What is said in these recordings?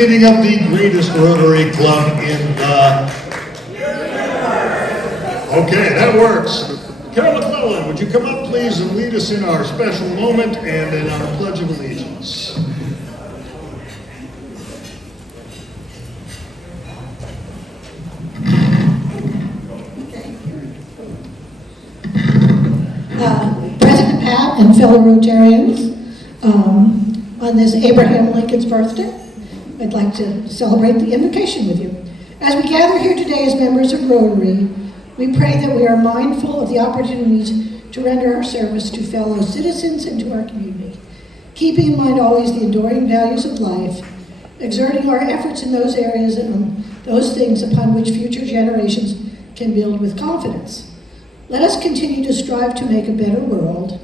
meeting of the greatest Rotary Club in the... Okay, that works. Carol McClelland, would you come up, please, and lead us in our special moment and in our Pledge of Allegiance? President Pat and fellow Rotarians, on this Abraham Lincoln's birthday, I'd like to celebrate the invocation with you. As we gather here today as members of Rotary, we pray that we are mindful of the opportunities to render our service to fellow citizens and to our community, keeping in mind always the enduring values of life, exerting our efforts in those areas and those things upon which future generations can build with confidence. Let us continue to strive to make a better world.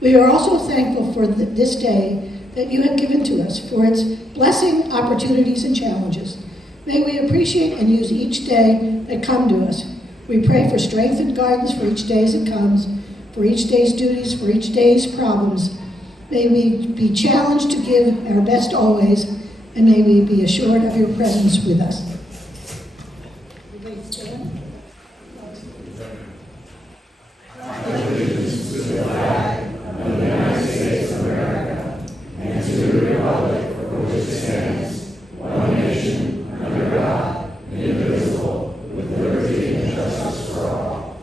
We are also thankful for this day that you have given to us, for its blessing, opportunities, and challenges. May we appreciate and use each day that come to us. We pray for strength and guidance for each day as it comes, for each day's duties, for each day's problems. May we be challenged to give our best always, and may we be assured of your presence with us. Everybody stand. Allegiance to the flag of the United States of America and to the republic for which it stands, one nation, under God, indivisible, with liberty and justice for all.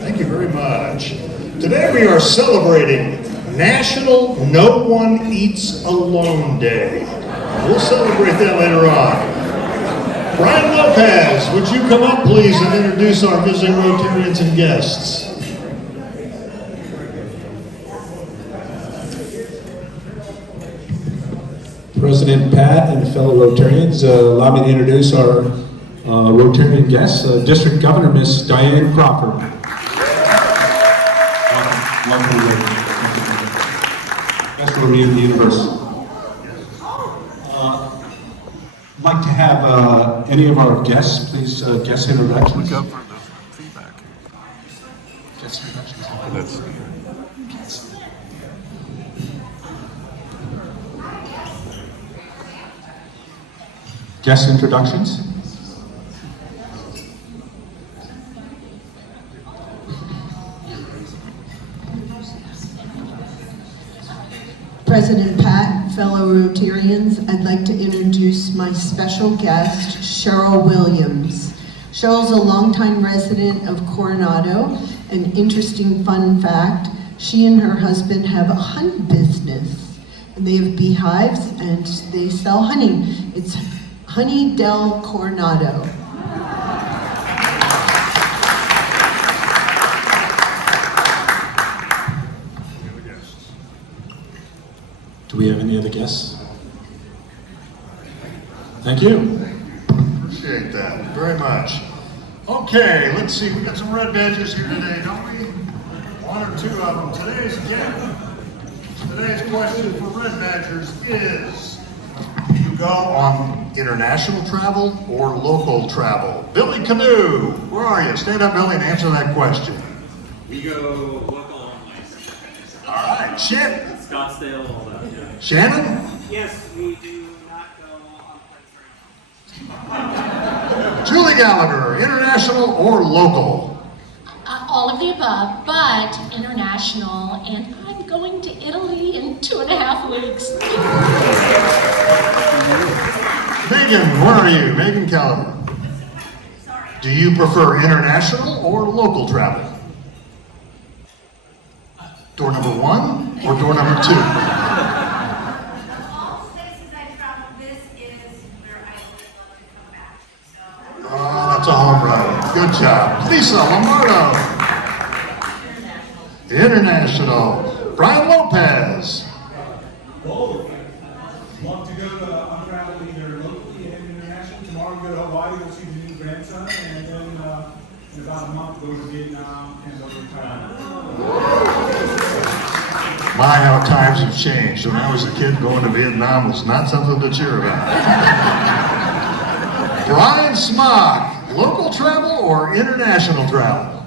Thank you very much. Today we are celebrating National No One Eats Alone Day. We'll celebrate that later on. Brian Lopez, would you come up, please, and introduce our visiting Rotarians and guests? President Pat and fellow Rotarians, allow me to introduce our Rotarian guests, District Governor Miss Diane Crawford. Welcome. Best Rotary in the universe. I'd like to have any of our guests, please, guest introductions. Look up for the feedback. Guest introductions. That's Guest introductions. President Pat, fellow Rotarians, I'd like to introduce my special guest, Cheryl Williams. Cheryl's a longtime resident of Coronado. An interesting fun fact, she and her husband have a honey business. And they have beehives and they sell honey. It's Honey del Coronado. Do we have any other guests? Thank you. Appreciate that very much. Okay, let's see. We got some red badges here today, don't we? One or two of them. Today's question for red badgers is: do you go on international travel or local travel? Billy Canoe, where are you? Stand up, Billy, and answer that question. We go local only. All right, Shannon. Stockdale, all that. Yeah. Shannon? Yes, we do not go on planes. Julie Gallagher, international or local? All of the above, but international, and I'm going to Italy in 2.5 weeks. Megan, where are you? Megan Gallagher. Do you prefer international or local travel? Door number 1 or door number 2? All places I travel, this is where I would love to come back. So. Oh, that's a home run. Good job. Lisa Lombardo. International. Brian Lopez. Both. Want to go to untravel either locally and international. Tomorrow we go to Hawaii, go see the new grandson, and then in about a month go to Vietnam and over to Thailand. My, how times have changed. When I was a kid, going to Vietnam was not something to cheer about. Brian Smock, local travel or international travel?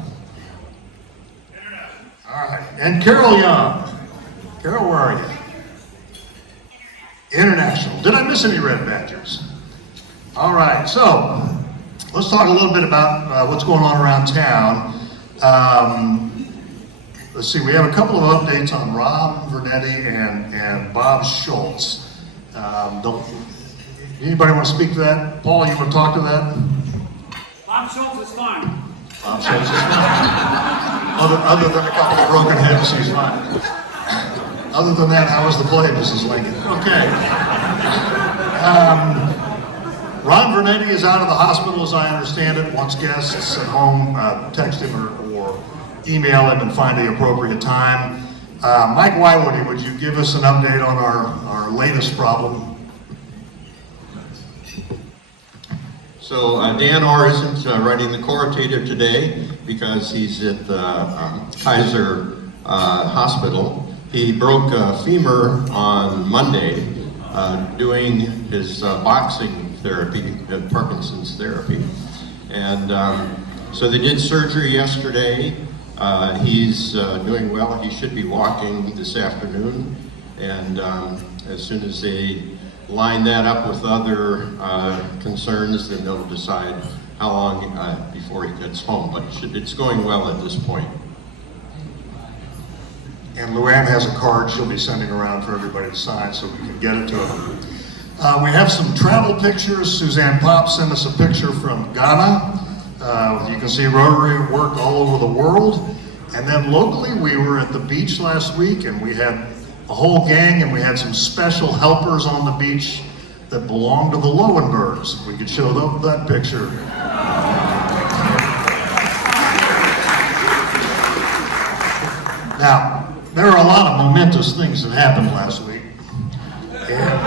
International. All right. And Carol Young. Carol, where are you? International. Did I miss any red badgers? All right, so let's talk a little bit about what's going on around town. Let's see, we have a couple of updates on Rob Vernetti and Bob Schoultz. Anybody want to speak to that? Paul, you want to talk to that? Bob Schoultz is fine. Bob Schoultz is fine. Other than a couple of broken hips, he's fine. Other than that, how was the play, Mrs. Lincoln? Okay. Ron Vernetti is out of the hospital, as I understand it. Once guests at home text him or email him and find the appropriate time. Mike Woiwode, would you give us an update on our latest problem? So Dan Orr isn't writing the correlative today because he's at the Kaiser Hospital. He broke a femur on Monday doing his boxing therapy, Parkinson's therapy. And so they did surgery yesterday. He's doing well. He should be walking this afternoon. And as soon as they line that up with other concerns, then they'll decide how long before he gets home. But it's going well at this point. And LuAnn has a card she'll be sending around for everybody to sign so we can get it to them. We have some travel pictures. Suzanne Popp sent us a picture from Ghana. You can see Rotary work all over the world. And then locally, we were at the beach last week and we had a whole gang and we had some special helpers on the beach that belong to the Lowenbergs. We could show them that picture. Now, there are a lot of momentous things that happened last week. And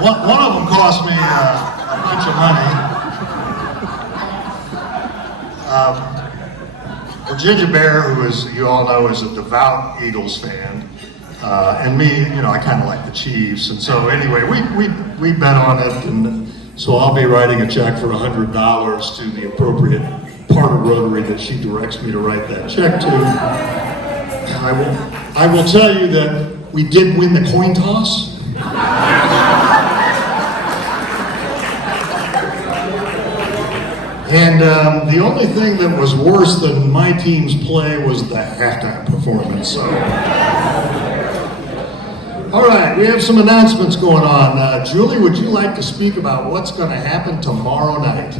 one of them cost me a bunch of money. Virginia Bear, who is, you all know, is a devout Eagles fan. And me, you know, I kind of like the Chiefs. And so anyway, we bet on it. And so I'll be writing a check for $100 to the appropriate part of Rotary that she directs me to write that check to. I will tell you that we did win the coin toss. And the only thing that was worse than my team's play was the halftime performance. So. All right, we have some announcements going on. Julie, would you like to speak about what's going to happen tomorrow night?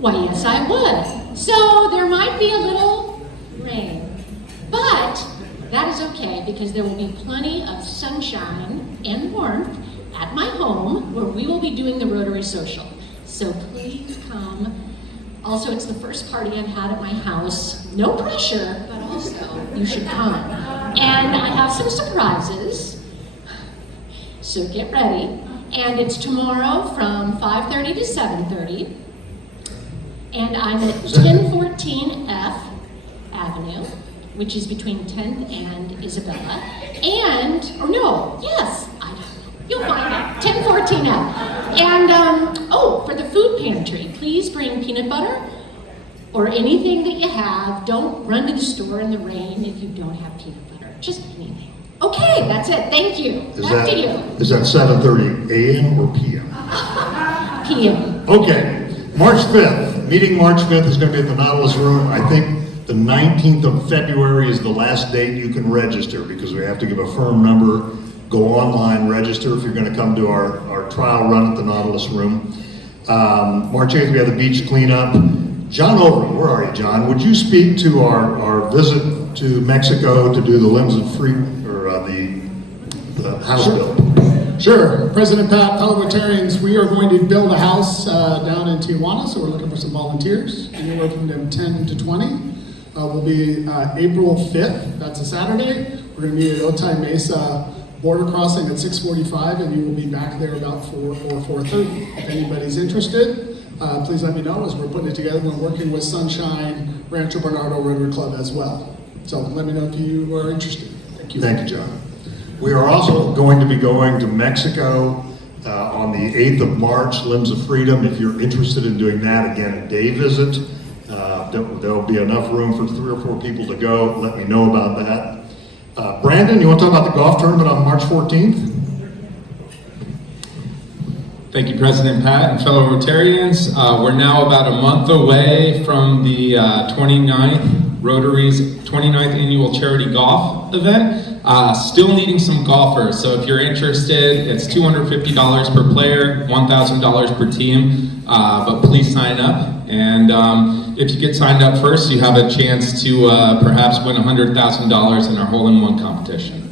Why, yes, I would. So there might be a little rain, but that is okay because there will be plenty of sunshine and warmth at my home where we will be doing the Rotary Social. So please come. Also, it's the first party I've had at my house. No pressure, but also you should come. And I have some surprises, so get ready. And it's tomorrow from 5:30 to 7:30. And I'm at 1014 F Avenue, which is between 10th and Isabella. And, or no, yes, I don't know. You'll find it, 1014 F. And, for the food pantry, please bring peanut butter or anything that you have. Don't run to the store in the rain if you don't have peanut butter, just anything. Okay, that's it, thank you. Back to you. Is that 7:30 a.m. or p.m.? PM. Okay, March 5th. Meeting March 5th is going to be at the Nautilus Room. I think the 19th of February is the last date you can register because we have to give a firm number. Go online, register if you're going to come to our trial run at the Nautilus Room. March 8th, we have the beach cleanup. John Ovrom, where are you, John? Would you speak to our visit to Mexico to do the limbs of freedom, or the House bill? Sure. President Pat, fellow Rotarians, we are going to build a house down in Tijuana, so we're looking for some volunteers, anywhere from 10 to 20. Will be April 5th, that's a Saturday. We're going to meet at Otay Mesa border crossing at 6:45, and you will be back there about 4 or 4:30. If anybody's interested, please let me know as we're putting it together. We're working with Sunshine Rancho Bernardo Rotary Club as well. So let me know if you are interested. Thank you. Thank you, John. We are also going to be going to Mexico on the 8th of March, Limbs of Freedom. If you're interested in doing that, again, a day visit. There'll be enough room for 3 or 4 people to go. Let me know about that. Brandon, you want to talk about the golf tournament on March 14th? Thank you, President Pat and fellow Rotarians. We're now about a month away from the 29th Rotary's 29th annual charity golf event. Still needing some golfers, so if you're interested, it's $250 per player, $1,000 per team, but please sign up. And if you get signed up first, you have a chance to perhaps win $100,000 in our hole-in-one competition.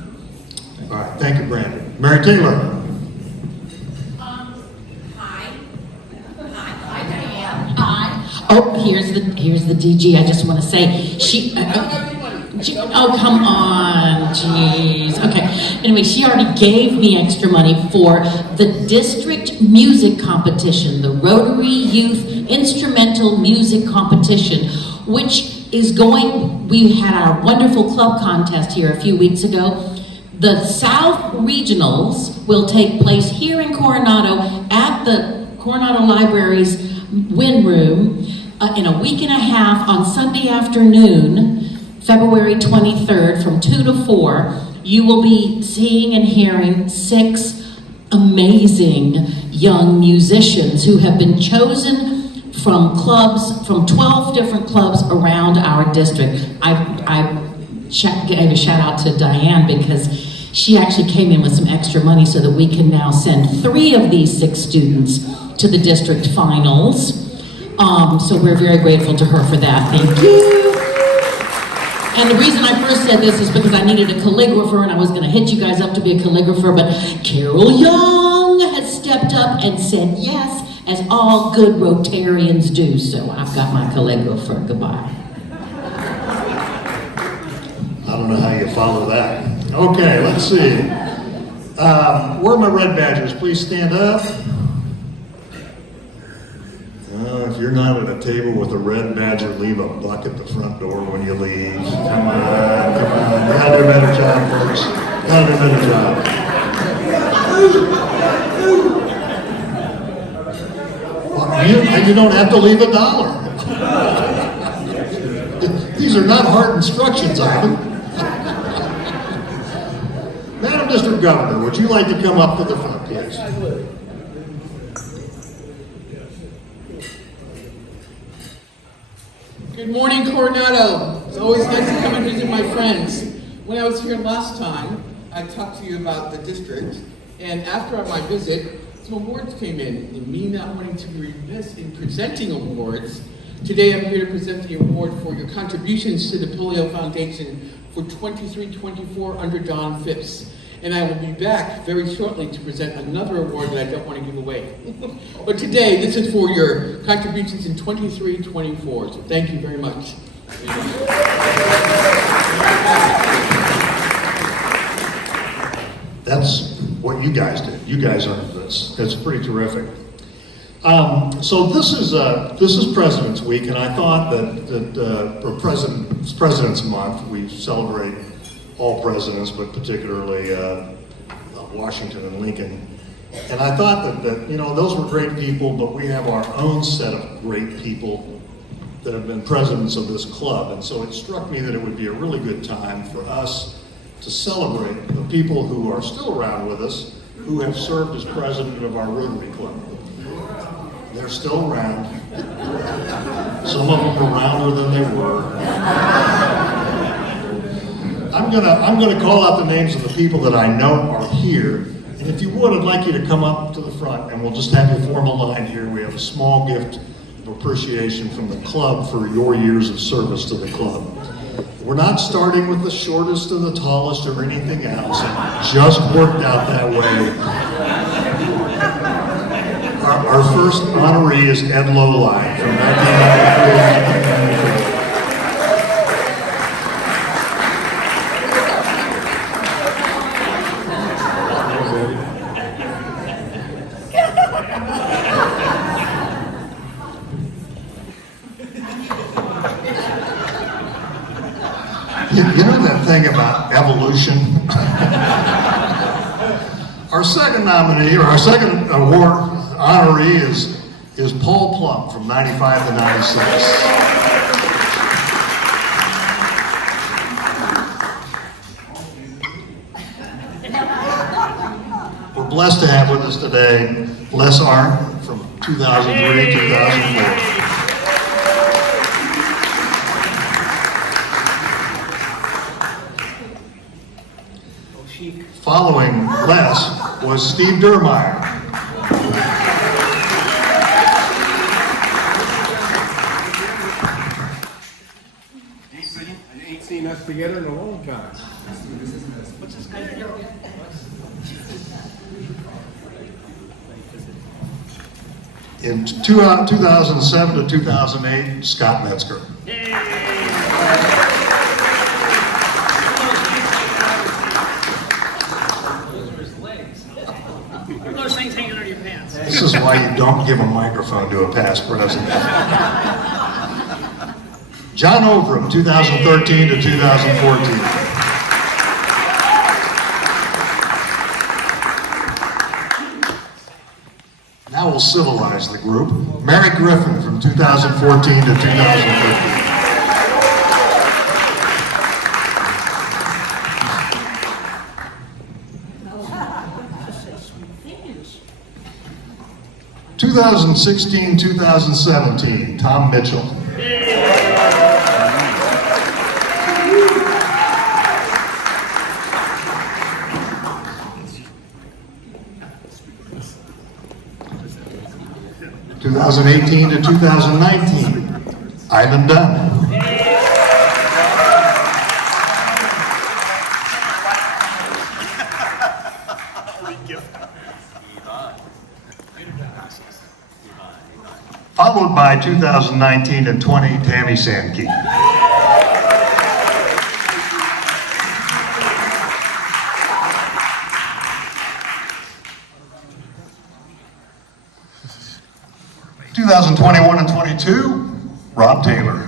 All right, thank you, Brandon. Mary Taylor. Oh, here's the DG. I just want to say oh, come on, jeez. Okay. Anyway, she already gave me extra money for the district music competition, the Rotary Youth Instrumental Music Competition, which is going. We had our wonderful club contest here a few weeks ago. The South Regionals will take place here in Coronado at the Coronado Library's Win Room in a week and a half on Sunday afternoon, February 23rd from 2 to 4. You will be seeing and hearing 6 amazing young musicians who have been chosen from clubs, from 12 different clubs around our district. I gave a shout out to Diane because she actually came in with some extra money so that we can now send 3 of these 6 students to the district finals. So we're very grateful to her for that. Thank you. And the reason I first said this is because I needed a calligrapher and I was going to hit you guys up to be a calligrapher, but Carol Young has stepped up and said yes, as all good Rotarians do. So I've got my calligrapher. Goodbye. I don't know how you follow that. Okay, let's see. Where are my red badgers? Please stand up. If you're not at a table with a red badger, leave a buck at the front door when you leave. Come on. You gotta do a better job, folks. You gotta do a better job. Well, you don't have to leave $1. These are not hard instructions, Ivan. Madam District Governor, would you like to come up to the front, please? Good morning, Coronado. It's always nice to come and visit my friends. When I was here last time, I talked to you about the district, and after my visit, some awards came in. And me not wanting to be remiss in presenting awards, today I'm here to present the award for your contributions to the Polio Foundation for 23-24 under Don Phipps. And I will be back very shortly to present another award that I don't want to give away. But today, this is for your contributions in 23-24. So thank you very much. That's what you guys did. You guys earned this. That's pretty terrific. So this is President's Week, and I thought that for President's Month, we celebrate all presidents, but particularly Washington and Lincoln. And I thought that those were great people, but we have our own set of great people that have been presidents of this club. And so it struck me that it would be a really good time for us to celebrate the people who are still around with us, who have served as president of our Rotary Club. They're still around. Some of them are rounder than they were. I'm gonna call out the names of the people that I know are here. And if you would, I'd like you to come up to the front and we'll just have you form a line here. We have a small gift of appreciation from the club for your years of service to the club. We're not starting with the shortest or the tallest or anything else. It just worked out that way. Our first honoree is Ed Lohlein from 1993. You know that thing about evolution? Our second nominee, or our second award honoree is Paul Plumb from 95 to 96. blessed to have with us today Les Arndt from 2003, 2004. Following Les was Steve Duermeyer. I ain't seen us together in a long time. In 2007 to 2008, Scott Metzger. Those things hanging out of your pants. This is why you don't give a microphone to a past president. John Ovrom, 2013 to 2014. Now we'll civilize the group. Mary Griffin from 2014 to 2015. 2016-2017, Tom Mitchell. – 2018 to 2019, Ivan Dunn. 2019 and 20, Tami Sandke. – 2021 and 22, Rob Taylor.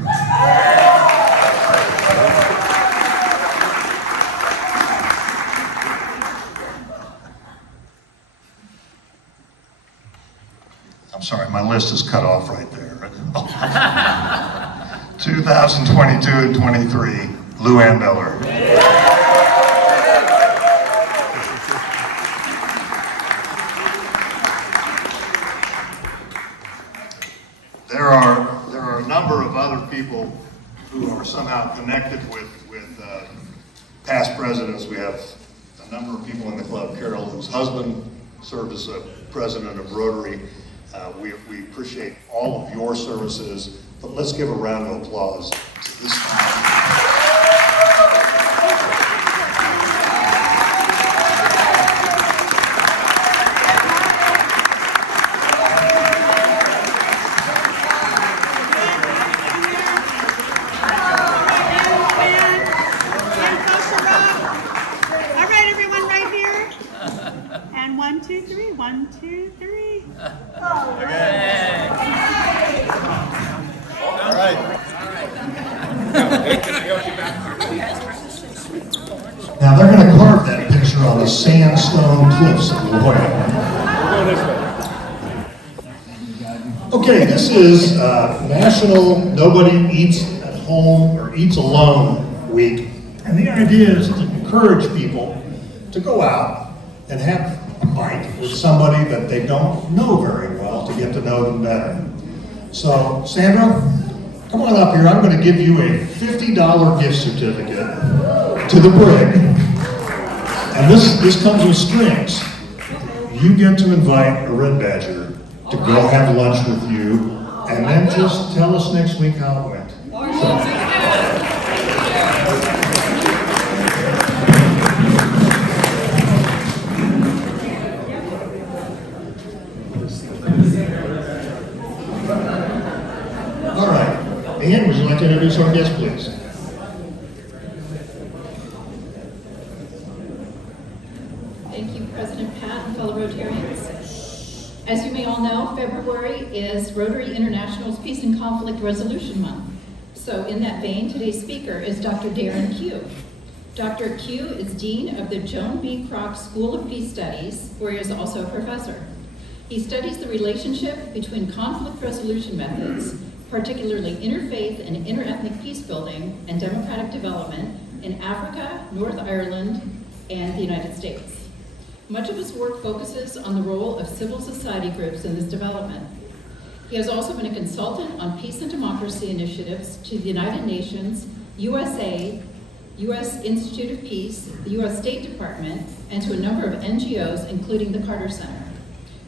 I'm sorry, my list is cut off right there. 2022 and 23, LuAnn Miller. There are a number of other people who are somehow connected with past presidents. We have a number of people in the club. Carol, whose husband served as a president of Rotary. We appreciate all of your services, but let's give a round of applause to this time. All right, everyone, right here. And 1, 2, 3. 1, 2, 3. All right. Now they're going to carve that picture on the sandstone cliffs of La Jolla. Okay, this is National Nobody Eats at Home or Eats Alone Week. And the idea is to encourage people to go out and have a bite with somebody that they don't know very well to get to know them better. So, Sandra, come on up here. I'm going to give you a $50 gift certificate to the Brig. And this comes with strings. You get to invite a Red Badger to go have lunch with you, and then just tell us next week how it went. All right. Ann, would you like to introduce our guest, please? Thank you, President Pat and fellow Rotarians. As you may all know, February is Rotary International's Peace and Conflict Resolution Month. So in that vein, today's speaker is Dr. Darren Q. Dr. Q is Dean of the Joan B. Kroc School of Peace Studies, where he is also a professor. He studies the relationship between conflict resolution methods, particularly interfaith and interethnic peace building and democratic development in Africa, North Ireland, and the United States. Much of his work focuses on the role of civil society groups in this development. He has also been a consultant on peace and democracy initiatives to the United Nations, USA, U.S. Institute of Peace, the U.S. State Department, and to a number of NGOs, including the Carter Center.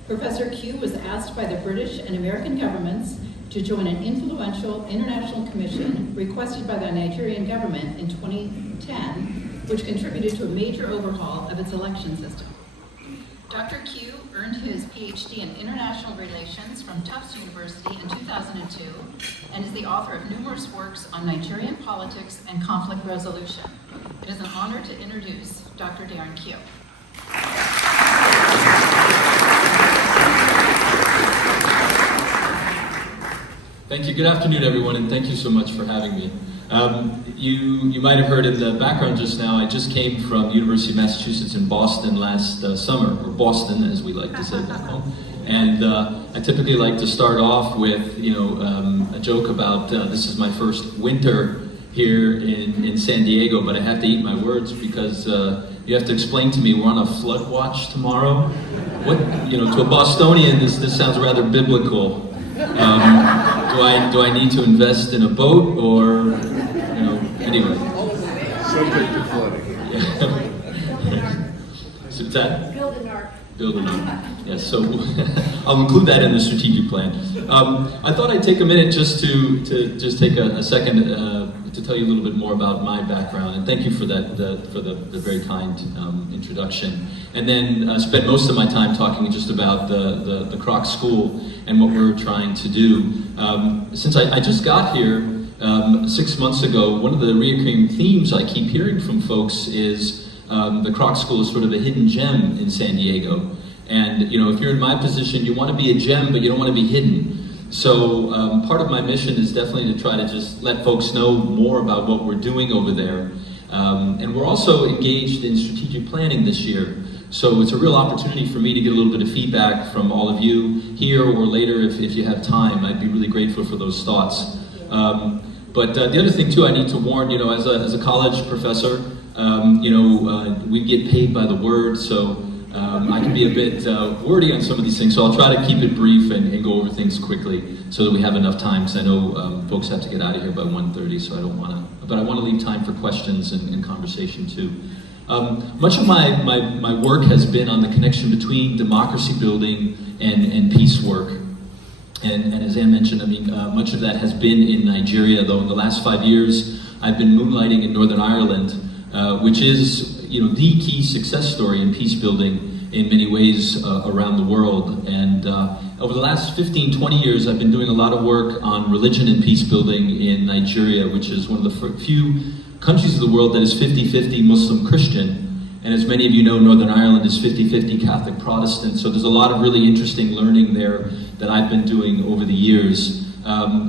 Professor Q was asked by the British and American governments to join an influential international commission requested by the Nigerian government in 2010, which contributed to a major overhaul of its election system. Dr. Q earned his PhD in International Relations from Tufts University in 2002 and is the author of numerous works on Nigerian politics and conflict resolution. It is an honor to introduce Dr. Darren Q. Thank you. Good afternoon, everyone, and thank you so much for having me. You might have heard in the background just now, I just came from the University of Massachusetts in Boston last summer, or Boston as we like to say back home. And I typically like to start off with, a joke about this is my first winter here in San Diego, but I have to eat my words because you have to explain to me we're on a flood watch tomorrow. What, to a Bostonian, this sounds rather biblical. Do I need to invest in a boat or, anyway. Subject to flooding. Yeah. So that? Build an ark. Build an ark. Yes, so I'll include that in the strategic plan. I thought I'd take a minute just to take a second to tell you a little bit more about my background, and thank you for that, for the very kind introduction. And then spend most of my time talking just about the Kroc School and what we're trying to do. Since I just got here 6 months ago, one of the recurring themes I keep hearing from folks is the Kroc School is sort of a hidden gem in San Diego. And if you're in my position, you want to be a gem, but you don't want to be hidden. So part of my mission is definitely to try to just let folks know more about what we're doing over there. And we're also engaged in strategic planning this year. So it's a real opportunity for me to get a little bit of feedback from all of you here or later if you have time. I'd be really grateful for those thoughts. But the other thing too, I need to warn, as a college professor, we get paid by the word, so I can be a bit wordy on some of these things, so I'll try to keep it brief and go over things quickly so that we have enough time, because I know folks have to get out of here by 1:30, so I don't want to, but I want to leave time for questions and conversation too. Much of my work has been on the connection between democracy building and peace work. And as Ann mentioned, much of that has been in Nigeria, though in the last 5 years, I've been moonlighting in Northern Ireland, which is, the key success story in peace building in many ways around the world. And over the last 15, 20 years, I've been doing a lot of work on religion and peace building in Nigeria, which is one of the few countries of the world that is 50-50 Muslim-Christian. And as many of you know, Northern Ireland is 50-50 Catholic Protestant. So there's a lot of really interesting learning there that I've been doing over the years.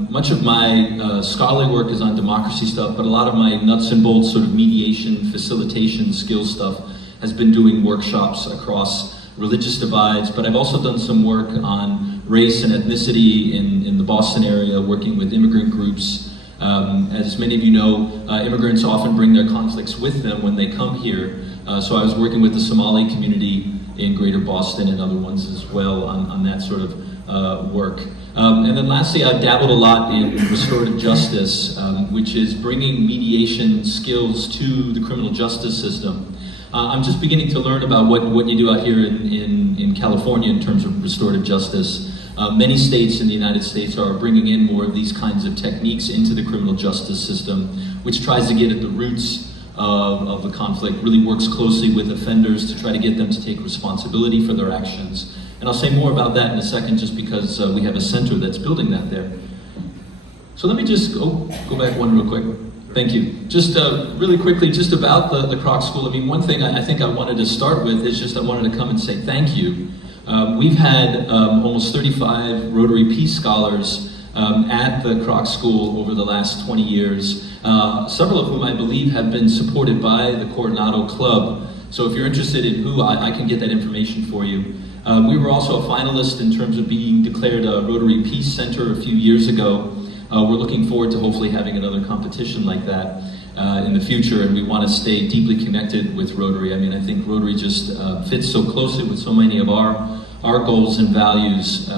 Much of my scholarly work is on democracy stuff, but a lot of my nuts and bolts sort of mediation, facilitation, skill stuff has been doing workshops across religious divides, but I've also done some work on race and ethnicity in the Boston area, working with immigrant groups. As many of you know, immigrants often bring their conflicts with them when they come here. So I was working with the Somali community in Greater Boston and other ones as well on that sort of work. And then lastly, I've dabbled a lot in restorative justice, which is bringing mediation skills to the criminal justice system. I'm just beginning to learn about what you do out here in California in terms of restorative justice. Many states in the United States are bringing in more of these kinds of techniques into the criminal justice system, which tries to get at the roots of the conflict, really works closely with offenders to try to get them to take responsibility for their actions. And I'll say more about that in a second, just because we have a center that's building that there. So let me just go back one real quick. Thank you. Just really quickly, just about the Kroc School. One thing I think I wanted to start with is just I wanted to come and say thank you. We've had almost 35 Rotary Peace Scholars at the Kroc School over the last 20 years, several of whom I believe have been supported by the Coronado Club. So if you're interested in who, I can get that information for you. We were also a finalist in terms of being declared a Rotary Peace Center a few years ago. We're looking forward to hopefully having another competition like that. in the future, and we want to stay deeply connected with Rotary. I mean, I think Rotary just fits so closely with so many of our goals and values.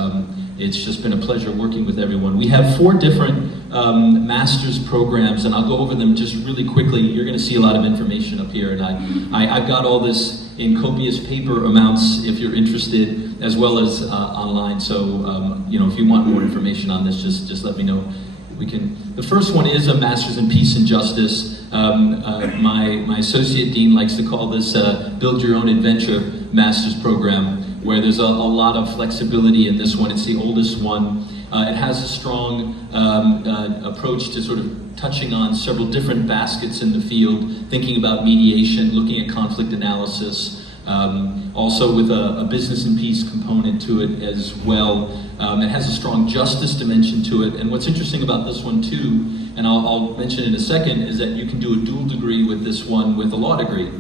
It's just been a pleasure working with everyone. We have 4 different master's programs, and I'll go over them just really quickly. You're going to see a lot of information up here, and I've got all this in copious paper amounts if you're interested, as well as online. So, you know, if you want more information on this, just let me know. We can. The first one is a Master's in Peace and Justice. My associate dean likes to call this Build Your Own Adventure Master's Program, where there's a lot of flexibility in this one. It's the oldest one. It has a strong approach to sort of touching on several different baskets in the field, thinking about mediation, looking at conflict analysis, also with a business and peace component to it as well. It has a strong justice dimension to it, and what's interesting about this one too, and I'll mention in a second, is that you can do a dual degree with this one with a law degree.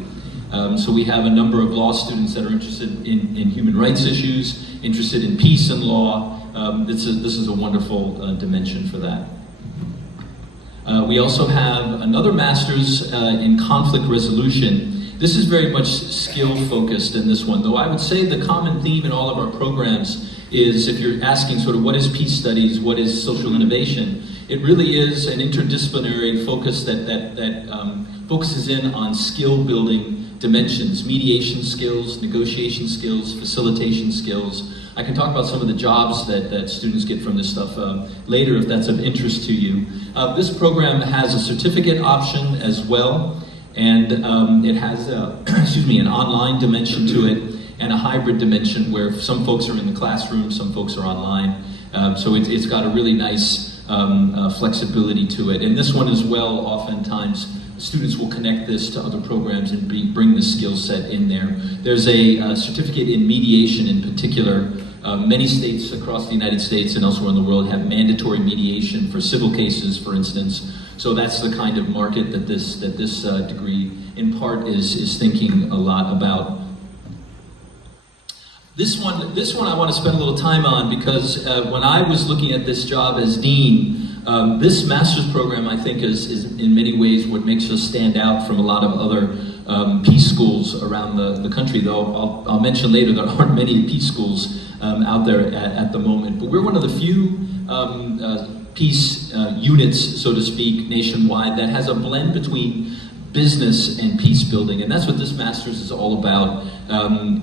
So we have a number of law students that are interested in human rights issues, interested in peace and law. This is a wonderful dimension for that. We also have another master's in conflict resolution. This is very much skill focused in this one, though I would say the common theme in all of our programs is, if you're asking sort of what is peace studies, what is social innovation, it really is an interdisciplinary focus that focuses in on skill building dimensions, mediation skills, negotiation skills, facilitation skills. I can talk about some of the jobs that students get from this stuff later if that's of interest to you. This program has a certificate option as well, and it has an online dimension to it and a hybrid dimension where some folks are in the classroom, some folks are online. So it's got a really nice flexibility to it. And this one as well, oftentimes, students will connect this to other programs and bring the skill set in there. There's a certificate in mediation in particular. Many states across the United States and elsewhere in the world have mandatory mediation for civil cases, for instance. So that's the kind of market that this degree in part is thinking a lot about. This one I want to spend a little time on because when I was looking at this job as dean, this master's program, I think, is in many ways what makes us stand out from a lot of other peace schools around the country, though I'll mention later there aren't many peace schools out there at the moment. But we're one of the few peace units, so to speak, nationwide that has a blend between business and peace building, and that's what this master's is all about.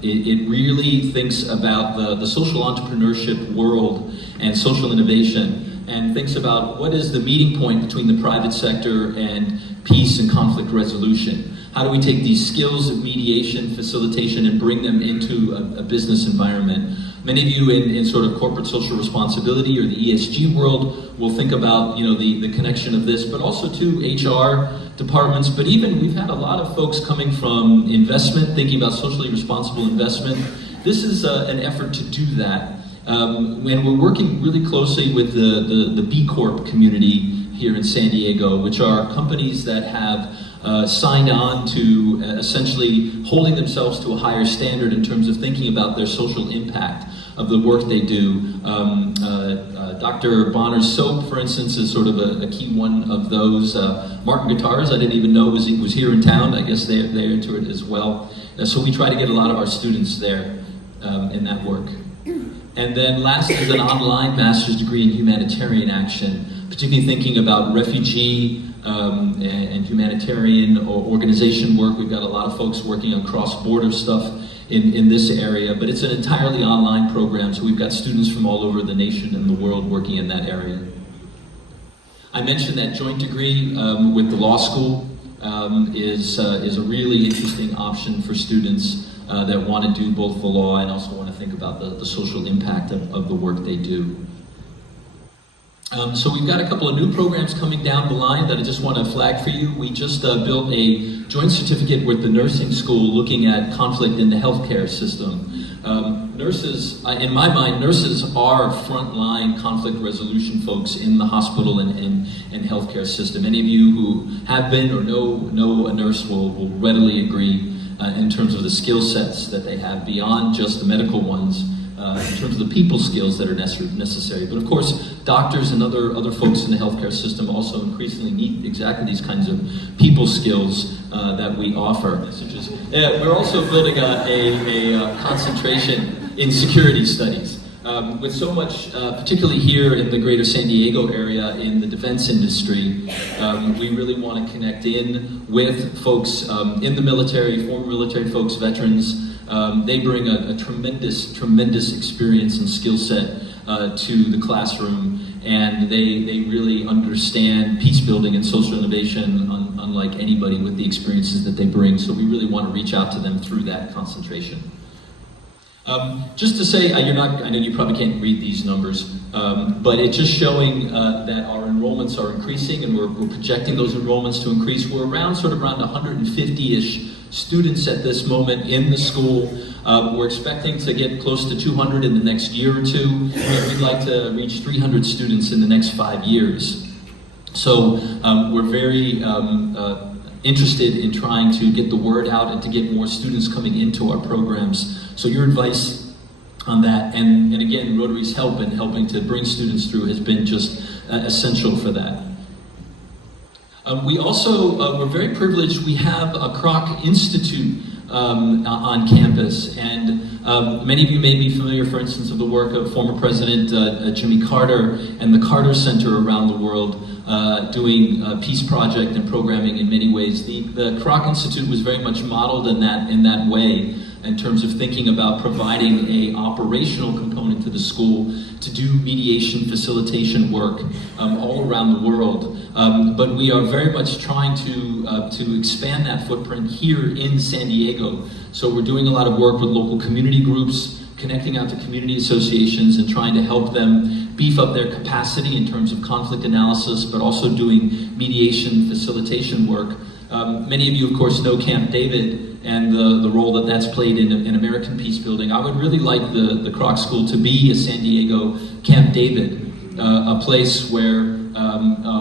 It really thinks about the social entrepreneurship world and social innovation, and thinks about what is the meeting point between the private sector and peace and conflict resolution. How do we take these skills of mediation, facilitation, and bring them into a business environment? Many of you in sort of corporate social responsibility or the ESG world will think about, you know, the connection of this, but also to HR departments. But even we've had a lot of folks coming from investment, thinking about socially responsible investment. This is an effort to do that. And we're working really closely with the B Corp community here in San Diego, which are companies that have signed on to essentially holding themselves to a higher standard in terms of thinking about their social impact of the work they do. Dr. Bonner's Soap, for instance, is sort of a key one of those. Martin Guitars, I didn't even know was here in town. I guess they're into it as well. So we try to get a lot of our students there in that work. And then last is an online master's degree in humanitarian action, particularly thinking about refugee and humanitarian or organization work. We've got a lot of folks working on cross-border stuff in this area, but it's an entirely online program, so we've got students from all over the nation and the world working in that area. I mentioned that joint degree with the law school is a really interesting option for students that want to do both the law and also want to think about the social impact of the work they do. So we've got a couple of new programs coming down the line that I just want to flag for you. We just built a joint certificate with the nursing school looking at conflict in the healthcare system. Nurses, in my mind, nurses are frontline conflict resolution folks in the hospital and healthcare system. Any of you who have been or know a nurse will readily agree in terms of the skill sets that they have beyond just the medical ones. in terms of the people skills that are necessary. But of course, doctors and other folks in the healthcare system also increasingly need exactly these kinds of people skills that we offer. We're also building a concentration in security studies. With so much, particularly here in the greater San Diego area in the defense industry, we really want to connect in with folks in the military, former military folks, veterans. They bring a tremendous experience and skill set to the classroom, and they really understand peace building and social innovation unlike anybody with the experiences that they bring. So we really want to reach out to them through that concentration. Just to say, I know you probably can't read these numbers, but it's just showing that our enrollments are increasing, and we're projecting those enrollments to increase. We're around 150-ish students at this moment in the school. We're expecting to get close to 200 in the next year or two, and we'd like to reach 300 students in the next 5 years. So we're very interested in trying to get the word out and to get more students coming into our programs. So your advice on that, and again, Rotary's help in helping to bring students through has been just essential for that. We also, we're very privileged, we have a Kroc Institute on campus, and many of you may be familiar, for instance, of the work of former President Jimmy Carter and the Carter Center around the world, doing peace project and programming in many ways. The Kroc Institute was very much modeled in that way, in terms of thinking about providing a operational component to the school to do mediation facilitation work all around the world. But we are very much trying to expand that footprint here in San Diego. So we're doing a lot of work with local community groups, connecting out to community associations and trying to help them beef up their capacity in terms of conflict analysis, but also doing mediation facilitation work. Many of you, of course, know Camp David and the role that that's played in American peace building. I would really like the Kroc School to be a San Diego Camp David, a place where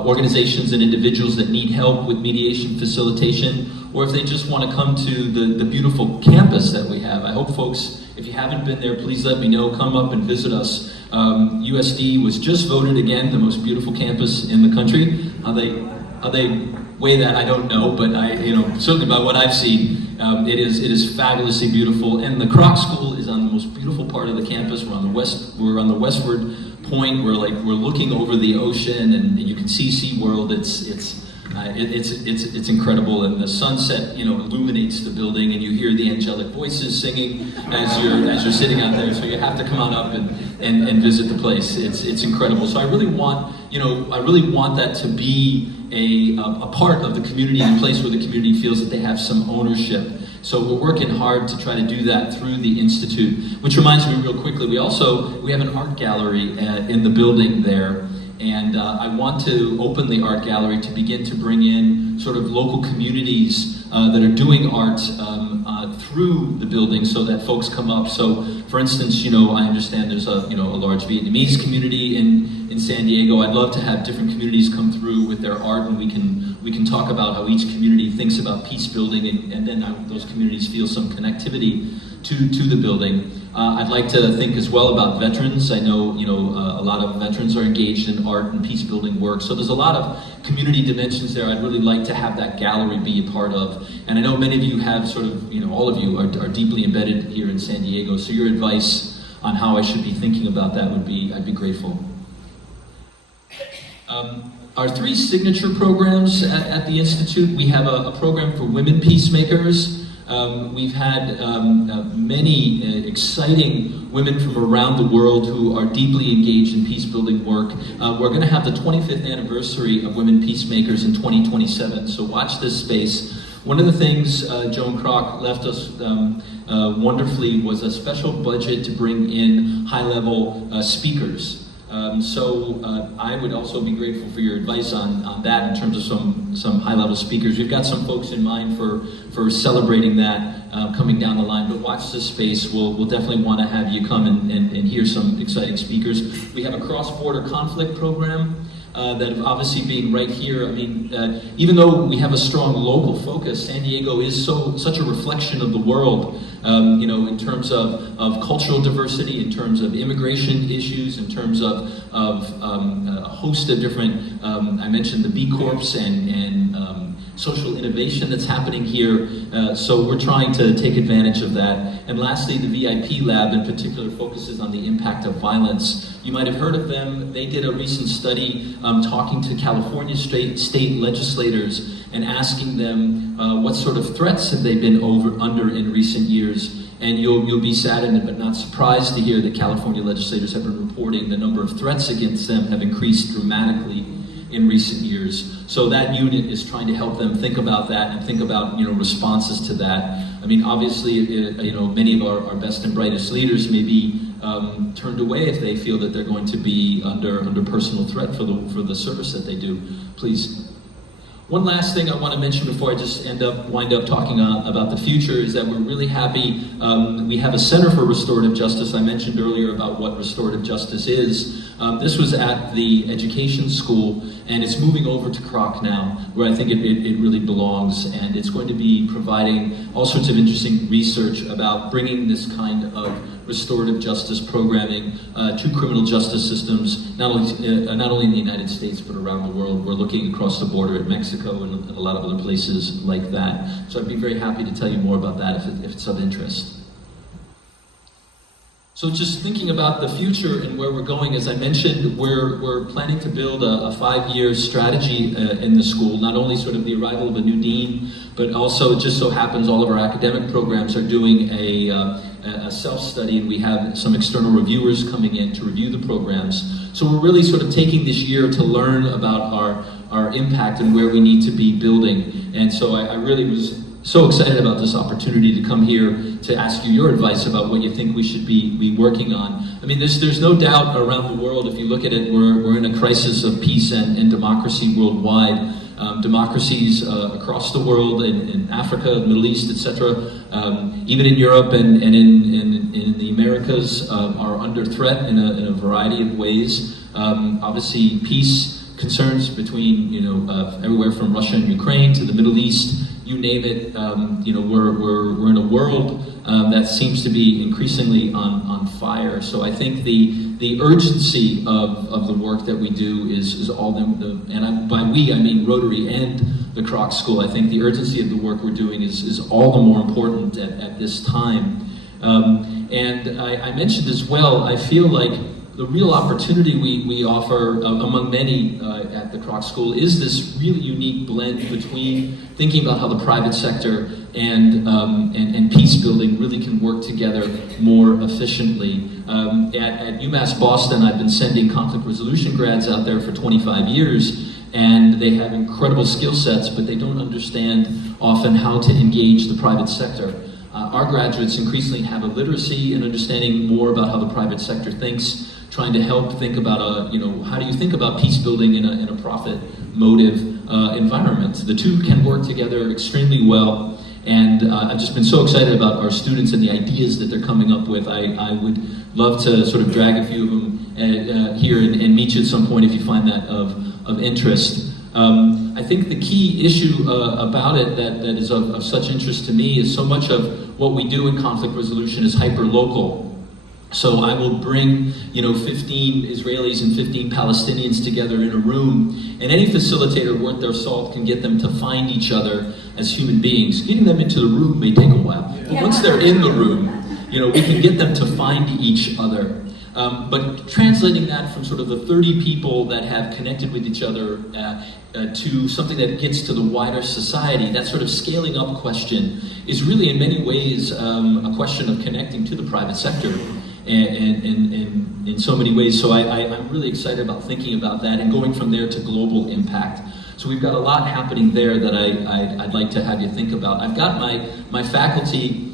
organizations and individuals that need help with mediation facilitation, or if they just want to come to the beautiful campus that we have. I hope folks, if you haven't been there, please let me know, come up and visit us. USD was just voted again the most beautiful campus in the country. How they weigh that, I don't know, but certainly by what I've seen, it is fabulously beautiful. And the Kroc School is on the most beautiful part of the campus. We're on the westward point. We're looking over the ocean, and you can see SeaWorld. It's incredible, and the sunset illuminates the building, and you hear the angelic voices singing as you're sitting out there. So you have to come on up and visit the place. It's incredible. So I really want that to be a part of the community, a place where the community feels that they have some ownership. So we're working hard to try to do that through the Institute, which reminds me real quickly, we have an art gallery in the building there, and I want to open the art gallery to begin to bring in sort of local communities that are doing art through the building, so that folks come up. So for instance, I understand there's a large Vietnamese community in San Diego. I'd love to have different communities come through with their art, and we can talk about how each community thinks about peace building, and then those communities feel some connectivity to the building. I'd like to think as well about veterans. I know a lot of veterans are engaged in art and peace building work, so there's a lot of community dimensions there I'd really like to have that gallery be a part of. And I know many of you have all of you are deeply embedded here in San Diego, so your advice on how I should be thinking about that I'd be grateful. Our 3 signature programs at the Institute, we have a program for women peacemakers. We've had many exciting women from around the world who are deeply engaged in peace building work. We're going to have the 25th anniversary of Women Peacemakers in 2027, so watch this space. One of the things Joan Kroc left us wonderfully was a special budget to bring in high-level speakers. So I would also be grateful for your advice on that in terms of some high-level speakers. We've got some folks in mind for celebrating that coming down the line, but watch this space. We'll definitely want to have you come and hear some exciting speakers. We have a cross-border conflict program that have obviously being right here. I mean, even though we have a strong local focus, San Diego is such a reflection of the world, you know, in terms of cultural diversity, in terms of immigration issues, in terms of a host of different, I mentioned the B Corps and social innovation that's happening here. So we're trying to take advantage of that. And lastly, the VIP lab in particular focuses on the impact of violence. You might have heard of them. They did a recent study talking to California state legislators and asking them what sort of threats have they been under in recent years. And you'll be saddened but not surprised to hear that California legislators have been reporting the number of threats against them have increased dramatically in recent years. So that unit is trying to help them think about that and think about, you know, responses to that. I mean, obviously, you know, many of our best and brightest leaders may be turned away if they feel that they're going to be under personal threat for the service that they do. Please. One last thing I want to mention before I just wind up talking about the future is that we're really happy. We have a Center for Restorative Justice. I mentioned earlier about what restorative justice is. This was at the education school, and it's moving over to Kroc now, where I think it really belongs, and it's going to be providing all sorts of interesting research about bringing this kind of restorative justice programming to criminal justice systems, not only in the United States, but around the world. We're looking across the border at Mexico and a lot of other places like that. So I'd be very happy to tell you more about that if it's of interest. So just thinking about the future and where we're going, as I mentioned, we're planning to build a 5-year strategy in the school, not only sort of the arrival of a new dean, but also it just so happens all of our academic programs are doing a self-study, and we have some external reviewers coming in to review the programs. So we're really sort of taking this year to learn about our impact and where we need to be building. And so I really was so excited about this opportunity to come here to ask you your advice about what you think we should be working on. I mean, there's no doubt around the world, if you look at it, we're in a crisis of peace and democracy worldwide. Democracies across the world, in Africa, the Middle East, etc., even in Europe and in the Americas, are under threat in a variety of ways. Obviously, peace concerns between, you know, everywhere from Russia and Ukraine to the Middle East, you name it. You know, we're in a world that seems to be increasingly on fire. So I think the urgency of the work that we do is all by we I mean Rotary and the Kroc School. I think the urgency of the work we're doing is all the more important at this time. And I mentioned as well, I feel like the real opportunity we offer among many at the Kroc School is this really unique blend between thinking about how the private sector and peace building really can work together more efficiently. At UMass Boston, I've been sending conflict resolution grads out there for 25 years, and they have incredible skill sets, but they don't understand often how to engage the private sector. Our graduates increasingly have a literacy and understanding more about how the private sector thinks, trying to help think about how do you think about peace building in a profit motive environment. The two can work together extremely well, and I've just been so excited about our students and the ideas that they're coming up with. I would love to sort of drag a few of them here and meet you at some point if you find that of interest. I think the key issue about it that is of such interest to me is so much of what we do in conflict resolution is hyper-local. So I will bring, 15 Israelis and 15 Palestinians together in a room, and any facilitator worth their salt can get them to find each other as human beings. Getting them into the room may take a while, but once they're in the room, we can get them to find each other. But translating that from sort of the 30 people that have connected with each other to something that gets to the wider society, that sort of scaling up question is really in many ways a question of connecting to the private sector and in so many ways. So I'm really excited about thinking about that and going from there to global impact. So we've got a lot happening there that I'd like to have you think about. I've got my faculty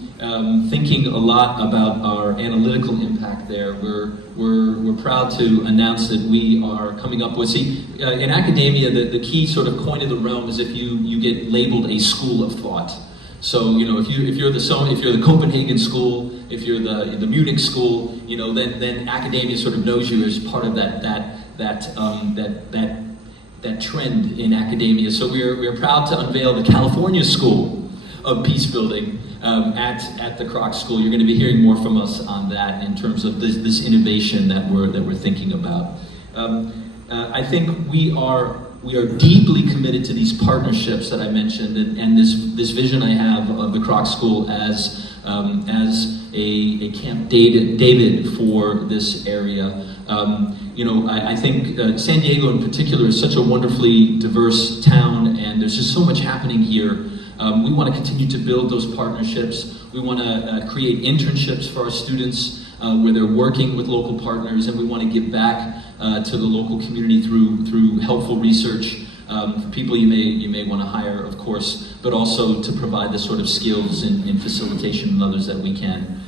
thinking a lot about our analytical impact there. We're proud to announce that we are coming up with, in academia, the key sort of coin of the realm is if you get labeled a school of thought. So if you're the Copenhagen school, if you're the Munich school, then academia sort of knows you as part of that that trend in academia. So we're proud to unveil the California School of Peace Building at the Kroc School. You're going to be hearing more from us on that in terms of this innovation that we're thinking about. I think we are deeply committed to these partnerships that I mentioned, and this vision I have of the Kroc School as a Camp David for this area. I think San Diego in particular is such a wonderfully diverse town, and there's just so much happening here. We want to continue to build those partnerships. We want to create internships for our students where they're working with local partners, and we want to give back to the local community through helpful research for people you may want to hire, of course, but also to provide the sort of skills in facilitation and others that we can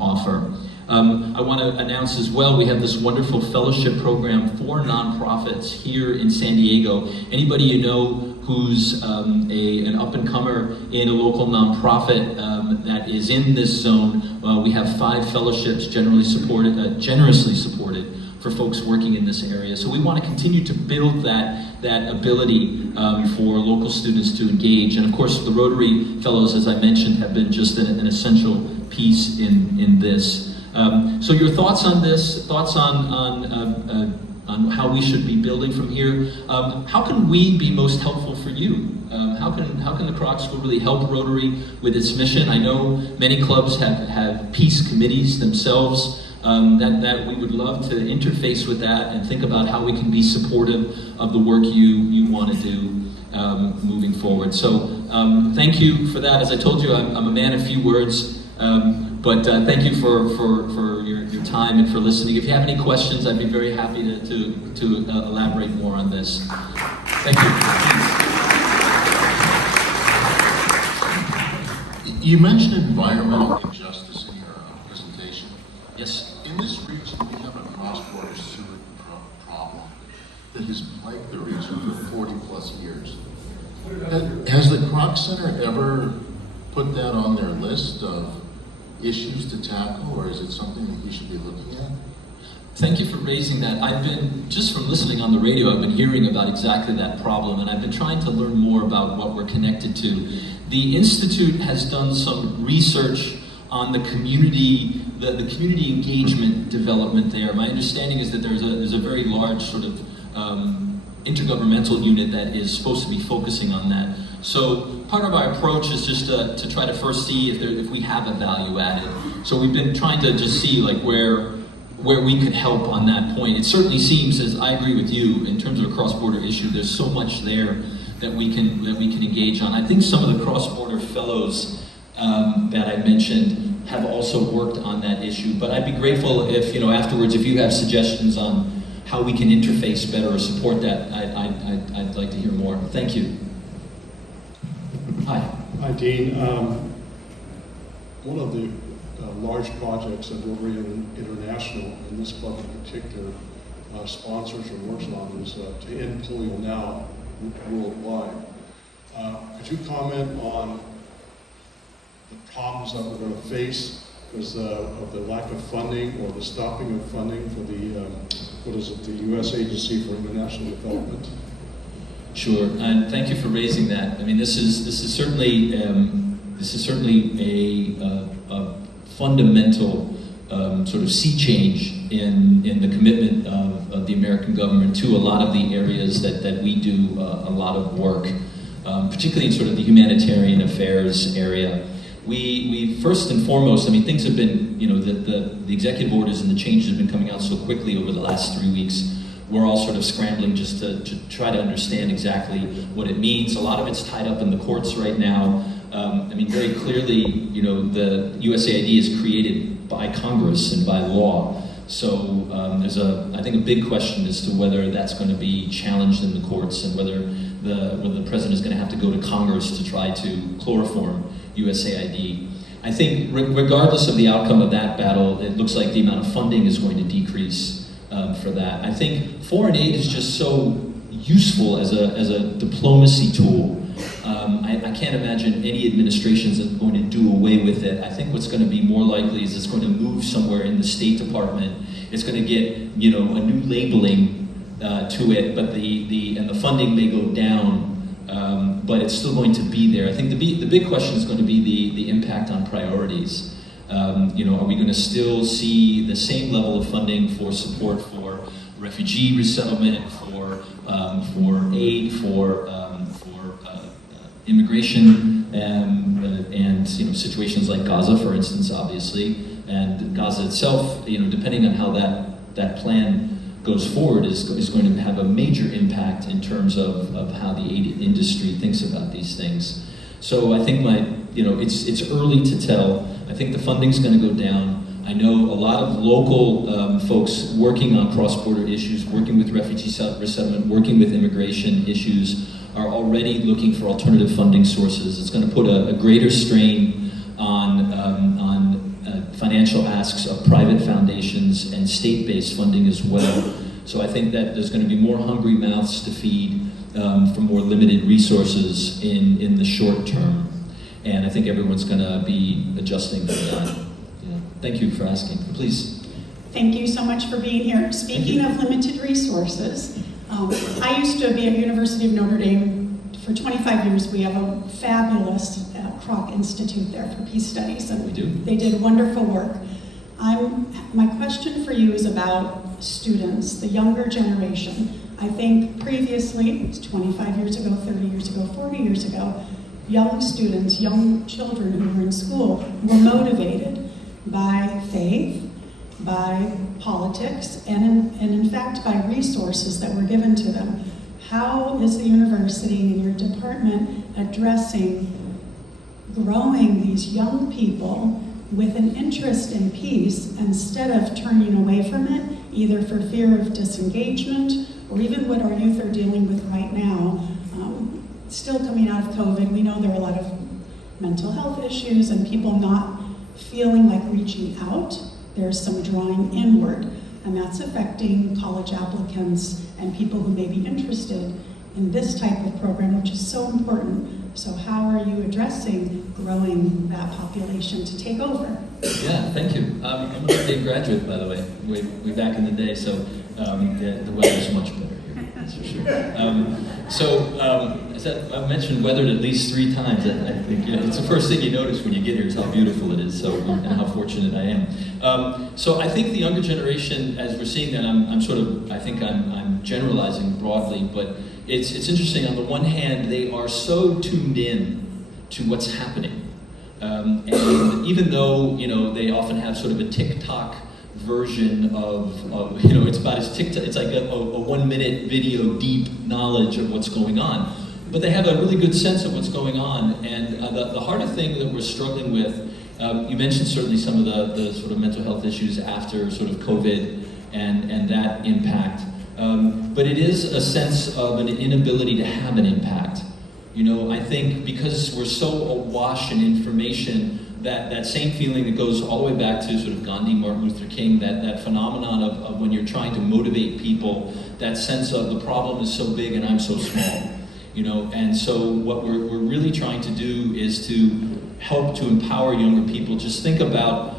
offer. I want to announce as well, we have this wonderful fellowship program for nonprofits here in San Diego. Anybody you know who's an up-and-comer in a local nonprofit that is in this zone, we have 5 fellowships generously supported for folks working in this area. So we want to continue to build that ability for local students to engage. And of course, the Rotary Fellows, as I mentioned, have been just an essential piece in this. So your thoughts on this, thoughts on how we should be building from here. How can we be most helpful for you? How can the Kroc School really help Rotary with its mission? I know many clubs have peace committees themselves. That we would love to interface with that and think about how we can be supportive of the work you want to do moving forward. So thank you for that. As I told you, I'm a man of few words, but thank you for your time and for listening. If you have any questions, I'd be very happy to elaborate more on this. Thank you. You mentioned environmental injustice in your presentation. Yes. In this region, we have a cross-border sewer problem that has plagued the region for 40 plus years. Has the Kroc Center ever put that on their list of issues to tackle, or is it something that we should be looking at? Thank you for raising that. Just from listening on the radio, I've been hearing about exactly that problem, and I've been trying to learn more about what we're connected to. The Institute has done some research on the community engagement development there. My understanding is that there's a very large sort of intergovernmental unit that is supposed to be focusing on that. So part of our approach is just to try to first see if we have a value added. So we've been trying to just see like where we could help on that point. It certainly seems, as I agree with you, in terms of a cross-border issue, there's so much there that we can engage on. I think some of the cross-border fellows that I mentioned have also worked on that issue, but I'd be grateful if, afterwards, if you have suggestions on how we can interface better or support that, I'd like to hear more. Thank you. Hi. Hi, Dean. One of the large projects that Rotary International, and this club in particular, sponsors or works on is to end polio now worldwide. Could you comment on the problems that we're going to face because of the lack of funding or the stopping of funding for the U.S. Agency for International Development? Sure, and thank you for raising that. I mean, this is certainly a fundamental sort of sea change in the commitment of the American government to a lot of the areas that we do a lot of work, particularly in sort of the humanitarian affairs area. We first and foremost, I mean, things have been, the executive orders and the changes have been coming out so quickly over the last 3 weeks. We're all sort of scrambling just to try to understand exactly what it means. A lot of it's tied up in the courts right now. I mean, very clearly, the USAID is created by Congress and by law. So there's I think a big question as to whether that's going to be challenged in the courts and whether the president is going to have to go to Congress to try to chloroform USAID. I think regardless of the outcome of that battle, it looks like the amount of funding is going to decrease for that. I think foreign aid is just so useful as a diplomacy tool. I can't imagine any administrations that are going to do away with it. I think what's going to be more likely is it's going to move somewhere in the State Department. It's going to get, a new labeling to it, but the funding may go down, but it's still going to be there. I think the big question is going to be the impact on priorities. You know, are we going to still see the same level of funding for support for refugee resettlement, for aid, for immigration, and you know, situations like Gaza, for instance, obviously, and Gaza itself, you know, depending on how that plan goes forward, is going to have a major impact in terms of how the aid industry thinks about these things. So I think it's early to tell. I think the funding's going to go down. I know a lot of local folks working on cross-border issues, working with refugee resettlement, working with immigration issues, are already looking for alternative funding sources. It's going to put a greater strain on financial asks of private foundations and state-based funding as well. So I think that there's going to be more hungry mouths to feed for more limited resources in the short term. And I think everyone's going to be adjusting to that. Yeah. Thank you for asking. Please. Thank you so much for being here. Speaking of limited resources, I used to be at University of Notre Dame for 25 years. We have a fabulous Kroc Institute there for peace studies, and we do. They did wonderful work. My question for you is about students, the younger generation. I think previously, it was 25 years ago, 30 years ago, 40 years ago, young students, young children who were in school were motivated by faith, by politics, and in fact by resources that were given to them. How is the university and your department addressing growing these young people with an interest in peace instead of turning away from it, either for fear of disengagement or even what our youth are dealing with right now? Still coming out of COVID, we know there are a lot of mental health issues and people not feeling like reaching out. There's some drawing inward, and that's affecting college applicants and people who may be interested in this type of program, which is so important. So how are you addressing growing that population to take over? Yeah, thank you. I'm a Notre graduate, by the way, way back in the day, so the weather's much better here, that's for sure. I've mentioned weathered at least 3 times. I think it's the first thing you notice when you get here is how beautiful it is, and how fortunate I am. So I think the younger generation, as we're seeing that, I'm generalizing broadly, but it's interesting. On the one hand, they are so tuned in to what's happening, and even though they often have sort of a TikTok version of it's about as TikTok. It's like a 1-minute video deep knowledge of what's going on, but they have a really good sense of what's going on. And the harder thing that we're struggling with, you mentioned certainly some of the sort of mental health issues after sort of COVID and that impact, but it is a sense of an inability to have an impact. I think because we're so awash in information, that same feeling that goes all the way back to sort of Gandhi, Martin Luther King, that phenomenon of when you're trying to motivate people, that sense of the problem is so big and I'm so small, and so what we're really trying to do is to help to empower younger people. Just think about,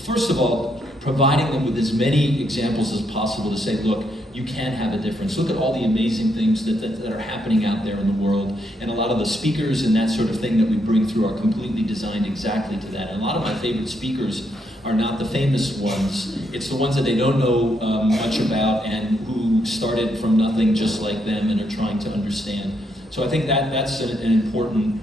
first of all, providing them with as many examples as possible to say, look, you can have a difference. Look at all the amazing things that are happening out there in the world. And a lot of the speakers and that sort of thing that we bring through are completely designed exactly to that. And a lot of my favorite speakers are not the famous ones. It's the ones that they don't know much about and who started from nothing just like them and are trying to understand. So I think that's an important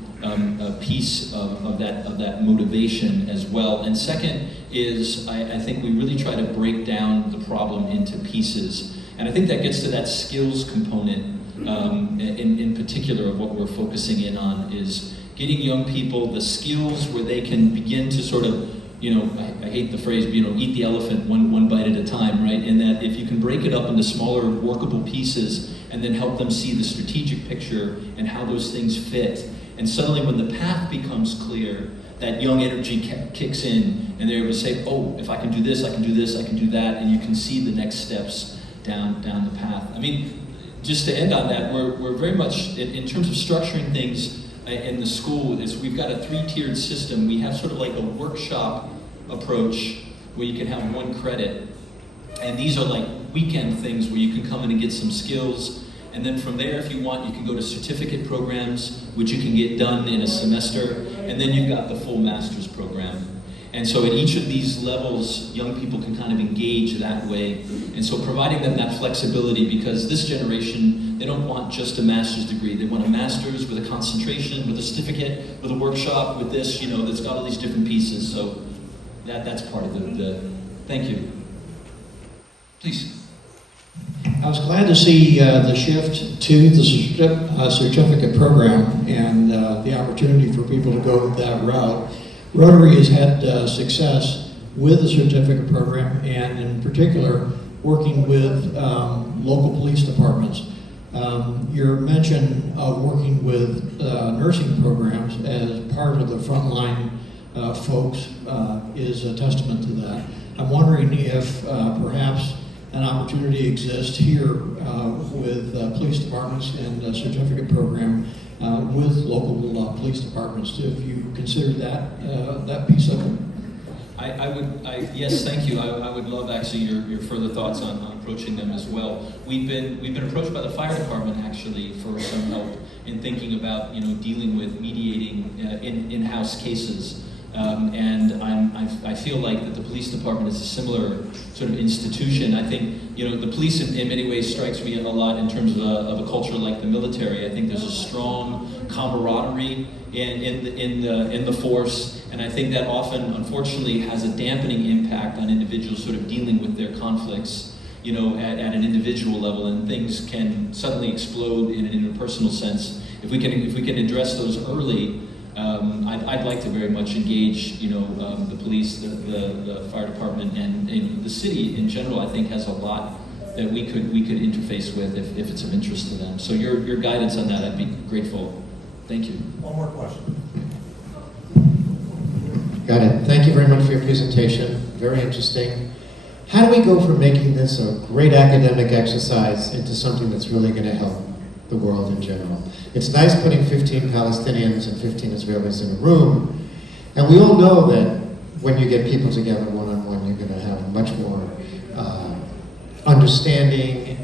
piece of that motivation as well. And second is I think we really try to break down the problem into pieces. And I think that gets to that skills component in particular of what we're focusing in on, is getting young people the skills where they can begin to sort of, I hate the phrase, eat the elephant one bite at a time, right? And that if you can break it up into smaller workable pieces and then help them see the strategic picture and how those things fit. And suddenly when the path becomes clear, that young energy kicks in and they're able to say, oh, if I can do this, I can do this, I can do that, and you can see the next steps down the path. I mean, just to end on that, we're very much, in terms of structuring things in the school, we've got a 3-tiered system. We have sort of like a workshop approach where you can have 1 credit, and these are like weekend things where you can come in and get some skills. And then from there, if you want, you can go to certificate programs, which you can get done in a semester. And then you've got the full master's program. And so at each of these levels, young people can kind of engage that way. And so providing them that flexibility, because this generation, they don't want just a master's degree. They want a master's with a concentration, with a certificate, with a workshop, with this, you know, that's got all these different pieces. So that's part of the thank you. Please. I was glad to see the shift to the certificate program and the opportunity for people to go that route. Rotary has had success with the certificate program, and in particular, working with local police departments. Your mention of working with nursing programs as part of the frontline folks is a testament to that. I'm wondering if perhaps an opportunity exists here with police departments and a certificate program with local police departments. If you consider that piece of it. Yes, thank you. I would love actually your further thoughts on approaching them as well. We've been approached by the fire department actually for some help in thinking about, you know, dealing with mediating in-house cases. And I feel like that the police department is a similar sort of institution. I think, you know, the police in many ways strikes me a lot in terms of a culture like the military. I think there's a strong camaraderie in the force, and I think that often, unfortunately, has a dampening impact on individuals sort of dealing with their conflicts, you know, at an individual level, and things can suddenly explode in an interpersonal sense. If we can address those early. I'd like to very much engage, you know, the police, the fire department, and the city in general. I think has a lot that we could interface with if it's of interest to them. So your guidance on that, I'd be grateful. Thank you. One more question. Got it. Thank you very much for your presentation. Very interesting. How do we go from making this a great academic exercise into something that's really going to help the world in general? It's nice putting 15 Palestinians and 15 Israelis in a room, and we all know that when you get people together one-on-one, you're going to have much more understanding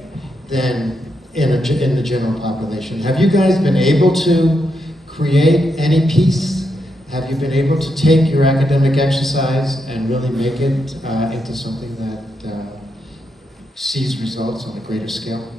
than in the general population. Have you guys been able to create any peace? Have you been able to take your academic exercise and really make it into something that sees results on a greater scale?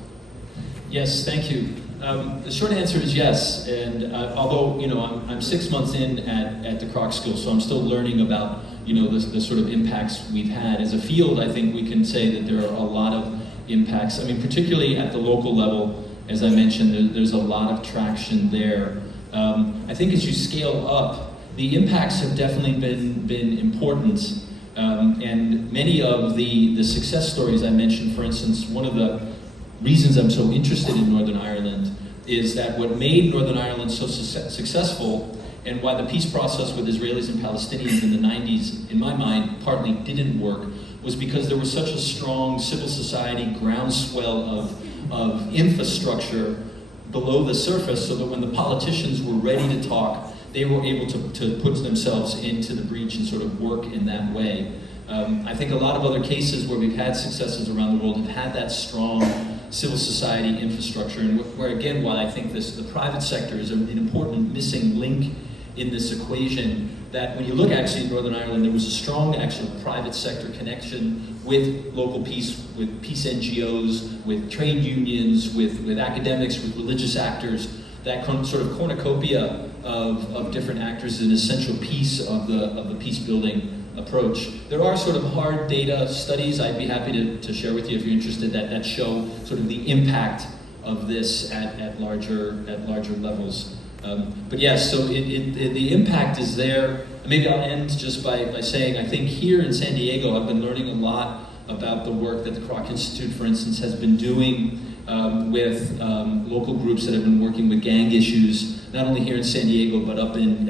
Yes, thank you. The short answer is yes, and although, you know, I'm 6 months in at the Kroc School, so I'm still learning about, you know, the sort of impacts we've had. As a field, I think we can say that there are a lot of impacts. I mean, particularly at the local level, as I mentioned, there's a lot of traction there. I think as you scale up, the impacts have definitely been important, and many of the success stories I mentioned, for instance, one of the reasons I'm so interested in Northern Ireland is that what made Northern Ireland so successful, and why the peace process with Israelis and Palestinians in the 90s, in my mind, partly didn't work, was because there was such a strong civil society groundswell of infrastructure below the surface, so that when the politicians were ready to talk, they were able to put themselves into the breach and sort of work in that way. I think a lot of other cases where we've had successes around the world have had that strong civil society infrastructure, and where again, while I think the private sector is an important missing link in this equation, that when you look actually in Northern Ireland, there was a strong actual private sector connection with local peace, with peace NGOs, with trade unions, with academics, with religious actors. That sort of cornucopia of different actors is an essential piece of the peace building approach. There are sort of hard data studies I'd be happy to share with you if you're interested that show sort of the impact of this at larger levels. But yes, so the impact is there. Maybe I'll end just by saying I think here in San Diego I've been learning a lot about the work that the Kroc Institute, for instance, has been doing with local groups that have been working with gang issues, not only here in San Diego but up in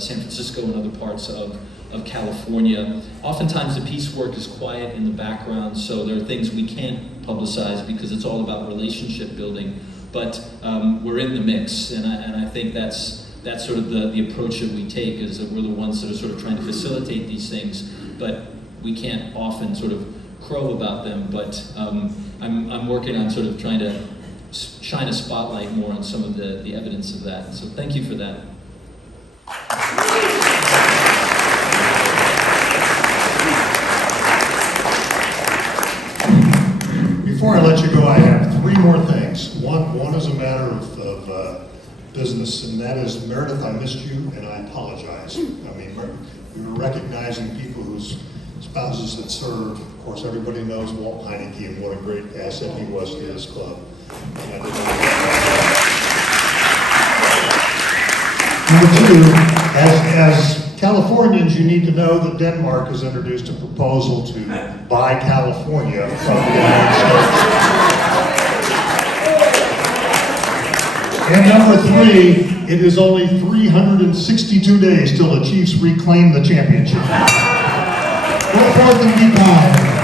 San Francisco and other parts of California. Oftentimes the peace work is quiet in the background, so there are things we can't publicize because it's all about relationship building, but we're in the mix, and I think that's sort of the approach that we take, is that we're the ones that are sort of trying to facilitate these things, but we can't often sort of crow about them, but I'm working on sort of trying to shine a spotlight more on some of the evidence of that. So thank you for that. Before I let you go, I have three more things. One is a matter of business, and that is, Meredith, I missed you, and I apologize. I mean, we were recognizing people whose spouses had served. Of course, everybody knows Walt Heineke and what a great asset he was to his club. And I did not. Number two, as Californians, you need to know that Denmark has introduced a proposal to buy California from the United States. And number three, it is only 362 days till the Chiefs reclaim the championship. Go forth and be proud.